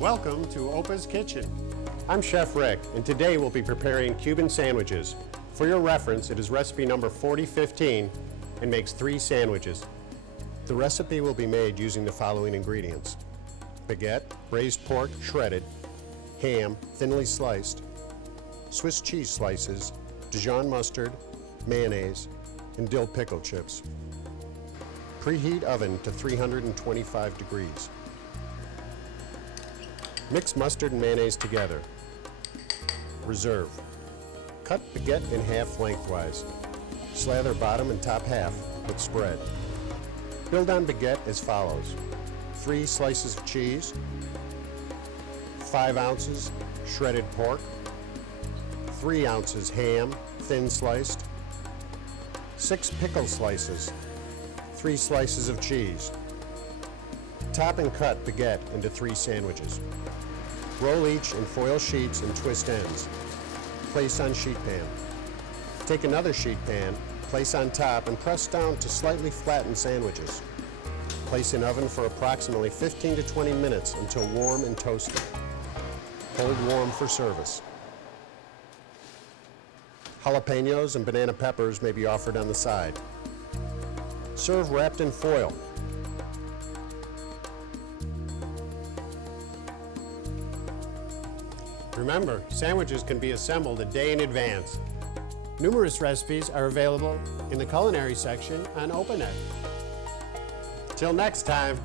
Welcome to Opa's Kitchen. I'm Chef Rick, and today we'll be preparing Cuban sandwiches. For your reference, it is recipe number 4015 and makes 3 sandwiches. The recipe will be made using the following ingredients: baguette, braised pork shredded, ham thinly sliced, Swiss cheese slices, Dijon mustard, mayonnaise, and dill pickle chips. Preheat oven to 325 degrees. Mix mustard and mayonnaise together. Reserve. Cut baguette in half lengthwise. Slather bottom and top half with spread. Build on baguette as follows: 3 slices of cheese, 5 ounces shredded pork, 3 ounces ham, thin sliced, 6 pickle slices, 3 slices of cheese. Top and cut baguette into 3 sandwiches. Roll each in foil sheets and twist ends. Place on sheet pan. Take another sheet pan, place on top, and press down to slightly flatten sandwiches. Place in oven for approximately 15 to 20 minutes until warm and toasted. Hold warm for service. Jalapenos and banana peppers may be offered on the side. Serve wrapped in foil. Remember, sandwiches can be assembled a day in advance. Numerous recipes are available in the culinary section on OpaNet. Till next time.